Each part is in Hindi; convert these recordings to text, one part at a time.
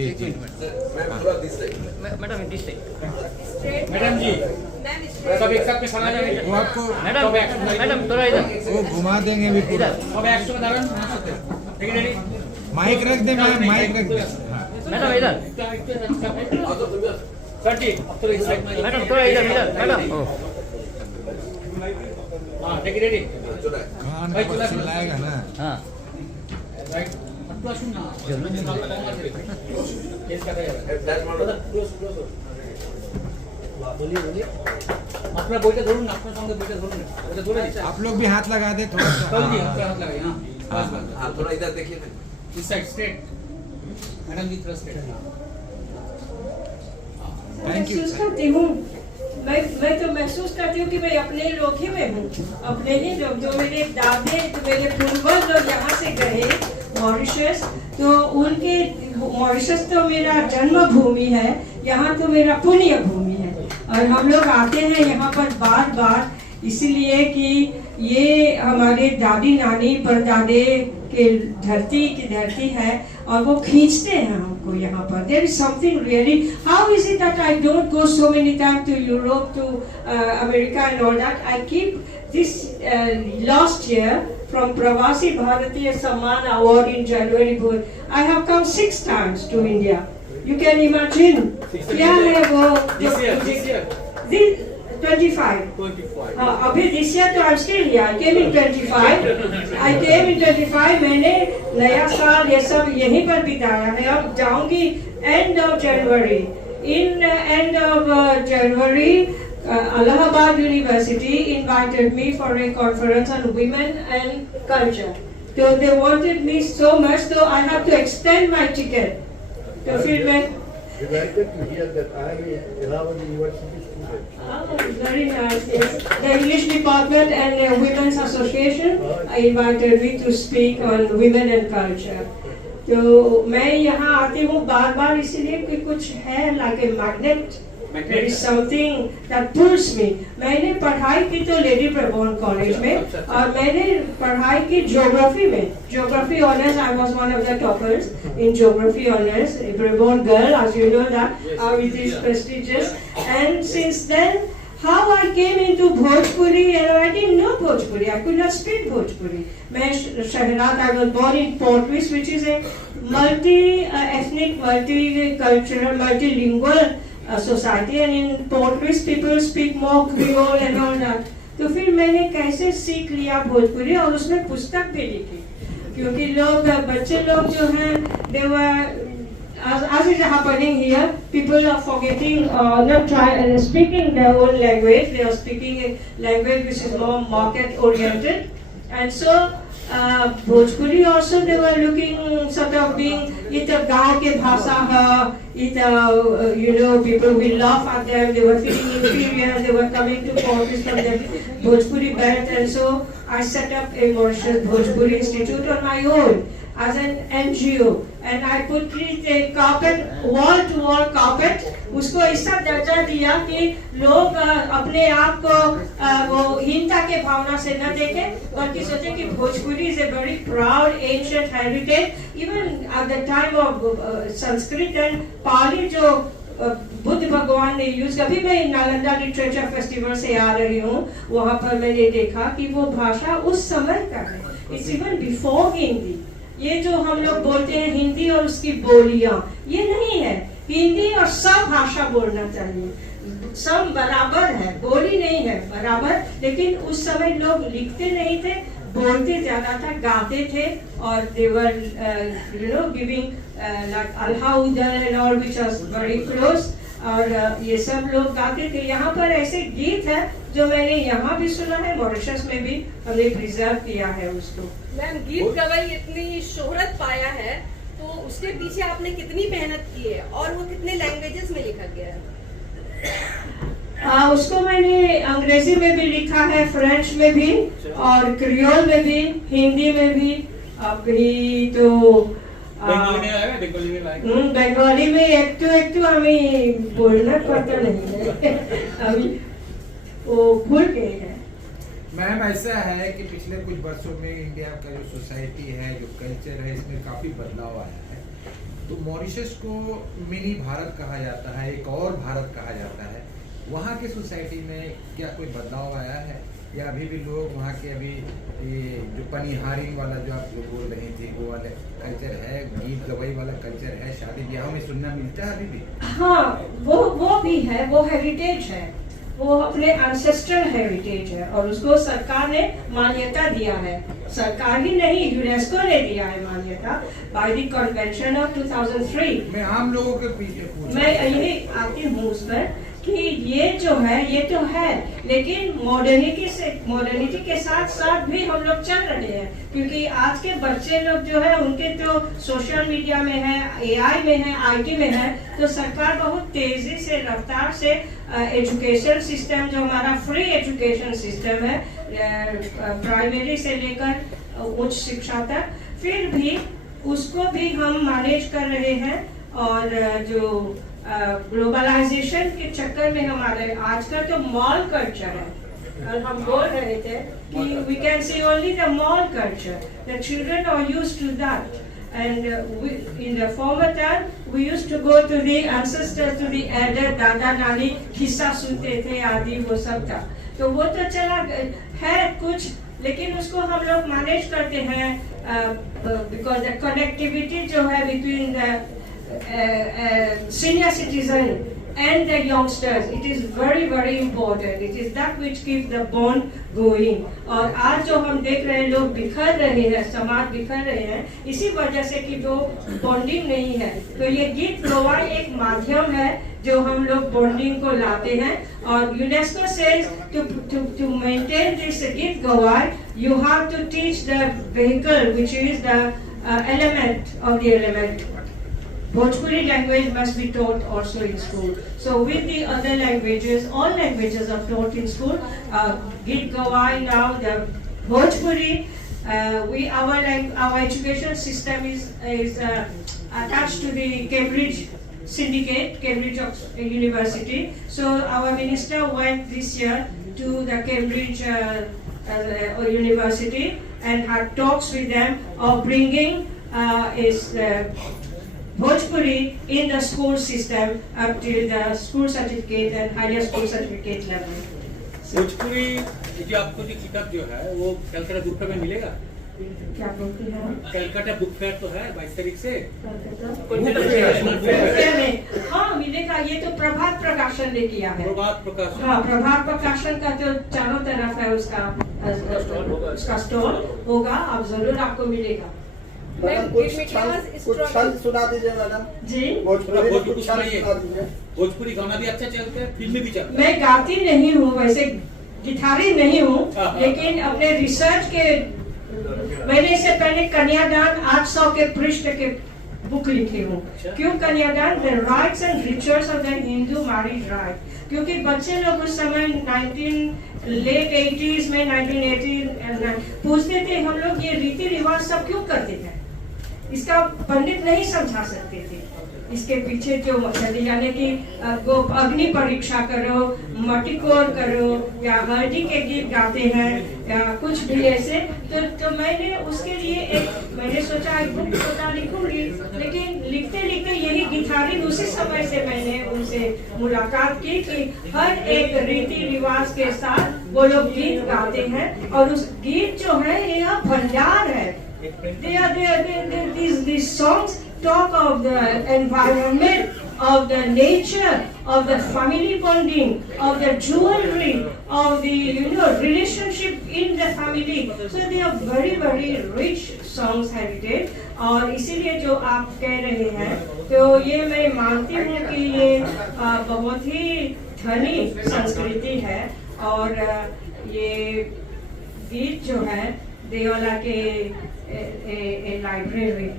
जी जी मैडम दिस मैडम जी सब एक साथ में खाना जाएंगे वो आपको मैडम मैडम थोड़ा इधर वो घुमा देंगे भी पूरा। सब एक साथ में दारण ठीक है रेडी माइक रख दे, माइक रख दे। हाँ। मैडम इधर सर जी अब तो इस साइड में मैडम थोड़ा इधर मैडम हां ठीक है रेडी हाँ ना, बस चिल्लाएगा ना। हाँ राइट अपना सुनना केस कर रहे बोलिए अपना बोलते धरून अपना सामने बोलते धरून बोलते धरून आप लोग भी हाथ लगा दे थोड़ा सा। कल जी हाँ। अपना हाथ लगाइए हां बस बस हाँ थोड़ा इधर देखिए ना। इस साइड स्ट्रेट मैडम जी थोड़ा स्ट्रेट थैंक यू। महसूस करती हूँ मैं तो महसूस करती हूँ कि मैं अपने लोग ही में हूँ, अपने ही लोग जो मेरे दादे जो मेरे पूर्वज लोग यहाँ से गए मॉरिशस, तो उनके मॉरिशस तो मेरा जन्मभूमि है, यहाँ तो मेरा पुण्य भूमि है और हम लोग आते हैं यहाँ पर बार बार इसलिए कि ये हमारे दादी नानी परदादे के धरती की धरती है और वो खींचते हैं हमको यहाँ पर। There is something really. How is it that I don't go so many times to Europe, to America and all that? I keep this last year from Pravasi Bharatiya Samman Award in January. I have come 6 times to India. You can imagine. क्या है वो? this year This 25. 25 हाँ, अभी this year तो I'm still here. I came in 25. I came in 25. मैंने नया साल ये सब यहीं पर बिताया है। अब जाऊंगी end of January. In end of January, Allahabad University invited me for a conference on women and culture. So they wanted me so much, so I have to extend my ticket. तो फिर मैं Delighted to hear that I am Allahabad University student. Oh, very nice. Yes. The English department and Women's Association invited me to speak on women and culture. तो मैं यहाँ आती हूँ बार बार इसलिए कि कुछ है like a magnet. There is something that pulls me. मैंने पढ़ाई की तो लेडी प्रबोन कॉलेज में और मैंने पढ़ाई की ज्योग्राफी में, geography honours. I was one of the toppers in geography honors. A Brabon girl, as you know that, it is prestigious. And since then, how I came into Bhojpuri, I didn't know Bhojpuri. I could not speak Bhojpuri. मैं शहरात, I was born in Port Louis, which is a multi-ethnic, multicultural, multilingual society, and in Port Louis people speak more Creole and all that. तो फिर मैंने कैसे सीख लिया भोजपुरी और उसमें पुस्तक भी लिखी, क्योंकि लोग बच्चे लोग जो हैं they were as is happening here, people are forgetting not speaking their own language. They are speaking a language which is more market oriented, and so Bhojpuri also they were looking sort of being it a गाँव के भाषा है, it people will laugh at them. They were feeling inferior. They were coming to courses from the Bhojpuri belt, and so I set up a Mauritius Bhojpuri Institute on my own as an NGO, and I put it a carpet, wall to wall carpet. उसको ऐसा दर्जा दिया कि लोग अपने आप को वो हीनता के भावना से न देखें, बल्कि सोचे कि Bhojpuri is a very proud ancient heritage. Even at the time of Sanskrit and Pali जो बुद्ध भगवान ने यूज, कभी मैं नालंदा लिटरेचर फेस्टिवल से आ रही हूँ, वहाँ पर मैंने देखा कि वो भाषा उस समय का है. It's even before Hindi. ये जो हम लोग बोलते हैं हिंदी और उसकी बोलियां, ये नहीं है. हिंदी और सब भाषा बोलना चाहिए, सब बराबर है, बोली नहीं है बराबर. लेकिन उस समय लोग लिखते नहीं थे, बोलते ज्यादा था, गाते थे, और they were giving like Alhaudan and all, which was very close. और ये सब लोग गाते थे. यहाँ पर ऐसे गीत है जो मैंने यहाँ भी सुना है, मॉरिशस में भी हमने प्रिजर्व किया है उसको. मैम, गीत गवाई इतनी शोहरत पाया है तो उसके पीछे आपने कितनी मेहनत की है और वो कितने लैंग्वेजेस में लिखा गया है? उसको मैंने अंग्रेजी में भी लिखा है, फ्रेंच में भी और क्रियोल में भी, हिंदी में भी. अभी तो बंगाली में एक तो हमें बोलना पता नहीं है. अभी वो भूल गए हैं. मैम ऐसा है कि पिछले कुछ वर्षों में इंडिया का जो सोसाइटी है, जो कल्चर है, इसमें काफ़ी बदलाव आया है. तो मॉरिशस को मिनी भारत कहा जाता है, एक और भारत कहा जाता है। वहाँ की सोसाइटी में क्या कोई बदलाव आया है या अभी भी लोग वहाँ के अभी ये जो पनिहारिंग वाला जो आप जो बोल रही थी वो वाले कल्चर है, गीत गवाई वाला कल्चर है, शादी ब्याह में सुनना मिलता है अभी भी? हाँ, वो भी है, वो हेरिटेज है, वो अपने एंसेस्ट्रल हेरिटेज है और उसको सरकार ने मान्यता दिया है। सरकार ही नहीं, यूनेस्को ने दिया है मान्यता बाय द कन्वेंशन ऑफ 2003। मैं आम लोगों के पीछे पूछ मैं यही आती हूँ उस पर कि ये जो है ये तो है, लेकिन मॉडर्निटी के साथ साथ भी हम लोग चल रहे हैं, क्योंकि आज के बच्चे लोग जो है उनके तो सोशल मीडिया में है, AI में है, IT में है, तो सरकार बहुत तेजी से रफ्तार से एजुकेशन सिस्टम जो हमारा फ्री एजुकेशन सिस्टम है प्राइमरी से लेकर उच्च शिक्षा तक, फिर भी उसको भी हम मैनेज कर रहे हैं। और जो ग्लोबलाइजेशन के चक्कर में हमारे आजकल तो मॉल कल्चर है, कल हम बोल रहे थे कि we can see only the mall culture, the children are used to that and in the former time we used to go to the ancestors, to the elder, दादा नानी किस्सा सुनते थे आदि, वो सब था। तो वो तो चला है कुछ, लेकिन उसको हम लोग मैनेज करते हैं because the connectivity जो है between the senior citizen and the youngsters, it is very very important. It is that which keeps the bond going. और आज जो हम देख रहे हैं लोग बिखर रहे हैं, समाज बिखर रहे हैं, इसी वजह से कि जो बॉन्डिंग नहीं है। तो ये गीत गवाई एक माध्यम है जो हम लोग बॉन्डिंग को लाते हैं। और UNESCO says to maintain this गीत गवाई, you have to teach the vehicle which is the element of the element. Bhojpuri language must be taught also in school. So with the other languages, all languages are taught in school. Git Gawai now, the Bhojpuri, our education system is attached to the Cambridge Syndicate, Cambridge University. So our minister went this year to the Cambridge University and had talks with them of bringing Bhojpuri in the school system up till the school certificate and higher school certificate level. Bhojpuri जो आपको जो किताब जो है वो कलकत्ता बुक फेयर में मिलेगा? क्या बोलते हैं? कलकत्ता बुक फेयर तो है 22 तारीख से। हाँ मिलेगा, ये तो प्रभात प्रकाशन ने किया है। प्रभात प्रकाशन, हाँ प्रभात प्रकाशन का जो चारों तरफ है उसका स्टॉल होगा, आप जरूर आपको मिलेगा। कुछ छंद सुना दीजिए मैडम जी। भोजपुरी गाना भी अच्छा चलता है, फिल्म भी चलता है। मैं गाती नहीं हूँ, वैसे गिटारी नहीं हूँ, लेकिन अपने रिसर्च के मैंने इससे पहले कन्यादान 800 के पृष्ठ के बुक लिखे हूँ। क्यों कन्यादान? The rights and rituals of the Hindu marriage right, क्योंकि बच्चे लोग उस समय लेट 80s में 1980 पूछते थे हम लोग ये रीति रिवाज सब क्यों करते थे, इसका पंडित नहीं समझा सकते थे। इसके पीछे जो यानी कि अग्नि परीक्षा करो, मटिकोर करो, या हल्दी के गीत गाते हैं या कुछ भी ऐसे, तो मैंने उसके लिए मैंने सोचा एक बुक बता लिखूंगी, लेकिन लिखते लिखते यही गिटारी उसी समय से मैंने उनसे मुलाकात की कि हर एक रीति रिवाज के साथ वो लोग गीत गाते हैं और उस गीत जो है यह भंडार है। These songs talk of the environment, of the nature, of the family bonding, of the jewelry, of the relationship in the family. So they are very very rich songs heritage. और इसीलिए जो आप कह रहे हैं तो ये मैं मानती हूँ कि ये बहुत ही धनी संस्कृति है। और ये गीत जो है देवाला के लाइब्रेरी,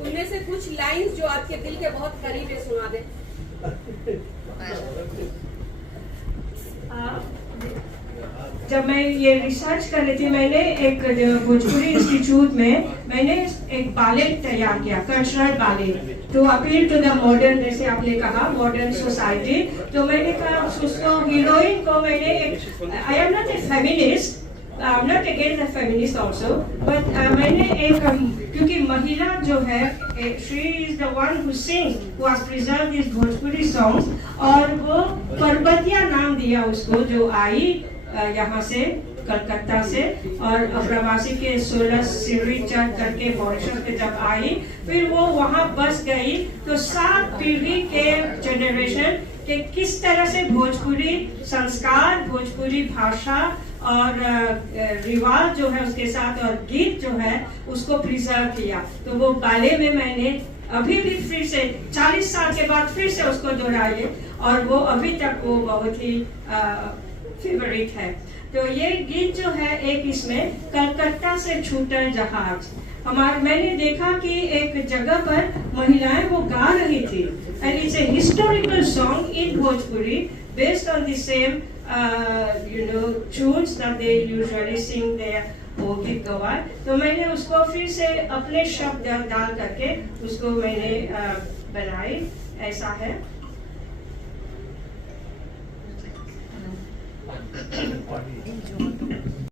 उनमें से कुछ लाइंस जो आपके दिल के बहुत करीब है सुना दे। जब मैं ये रिसर्च कर रही थी, मैंने एक भोजपुरी इंस्टीट्यूट में मैंने एक बैलेट तैयार किया, cultural ballet, to appeal to the modern, जैसे आपने कहा मॉडर्न सोसाइटी। तो मैंने कहा उसको हीरोइन को मैंने एक, I am not a feminist, I'm not against the feminist also, but मैंने एक क्योंकि महिला जो है, she is the one who sings, who has preserved these Bhojpuri songs, और वो पर्वतिया नाम दिया उसको, जो आई यहाँ से कलकत्ता से और प्रवासी के 16 सीढ़ी चढ़ करके मॉरिशस पे जब आई, फिर वो वहाँ बस गई, तो 7 पीढ़ी के जनरेशन के किस तरह से भोजपुरी संस्कार, भोजपुरी भाषा और रिवाज जो है उसके साथ और गीत जो है उसको प्रिजर्व किया। तो वो बाले में मैंने अभी भी फिर से 40 साल के बाद फिर से उसको दोहराई और वो अभी तक वो बहुत ही फेवरेट है। तो ये गीत जो है एक इसमें कलकत्ता से छूटा जहाज, मैंने देखा कि एक जगह पर महिलाएं वो गा रही थी, and it's a historical song in Bhojpuri based on the same tunes that they usually sing their वो गीत गवार। तो मैंने उसको फिर से अपने शब्द डाल करके उसको मैंने बनाई, ऐसा है।